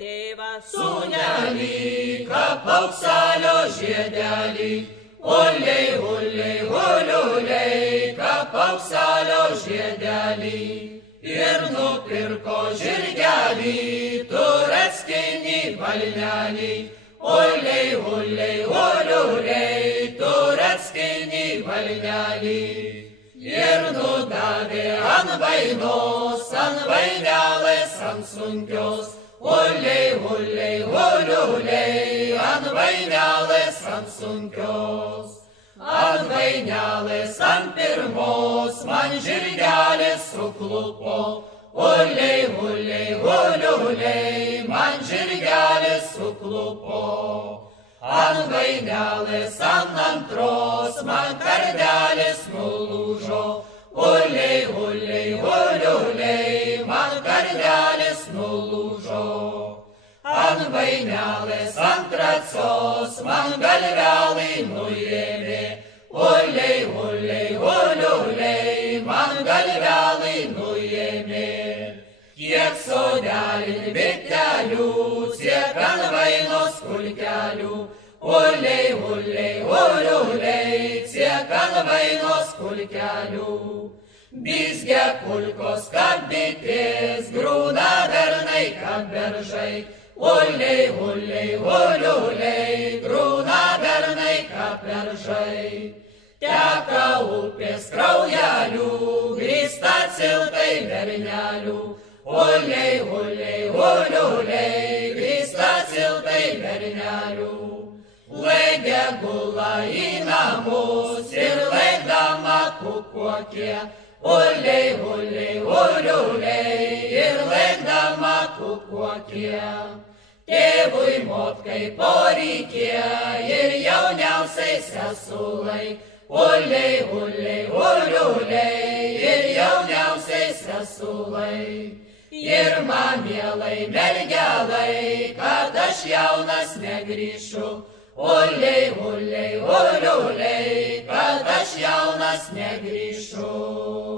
tėvas. Sūnelį, kap auksalio žiedelį, uliai, uliai, uliuliai, kap auksalio žiedelį. Ir nupirko žirgelį, tureckinį balnelį, uliai, uliai, uliuliai, tureckinį balnelį. Ir nudavė ant vainos, ant vainelės, ant sunkios, uliai, uliai, uliuliai, ant vainelės, ant sunkios. Ant vainelės, ant pirmos, man žirgelis suklupo, uliai, uliai, uliuliai, man žirgelis suklupo. Ant vainelės, ant antros, man kardelis nulūžo, uliai, uliai, uliuliai, man kardelis nulūžo. Ant vainelės, ant trečios, man galvelai nuėmė, uliai, uliai, uliuliai, man galvelai nuėmė. Kiek sodelį bitelių, tiek ant vainos kulkelių, uliai, uliai, uliuliai, tiek ant vainos kulkelių. Bizge kulkos, kad bitės, grūda bernai, kad beržai, uliai, uliai, uliuliai, grūda bernai, kad beržai. Teka upės kraujelių, grįsta ciltai bernelių, uliai, uliai, uliuliai, grįsta ciltai bernelių. Laidė gula į namus ir laidama kukuokė, uliai, uliai, uliuliai, ir laidama kukuokė. Tėvui motkai porykė ir jauniausiai sesulai, uliai, uliai, uliuliai, ir jauniausiai sesulai. Ir man mielai mergelai, kad aš jaunas negrįšiu, uliai, uliai, uliuliai, kad aš jaunas negrįšiu.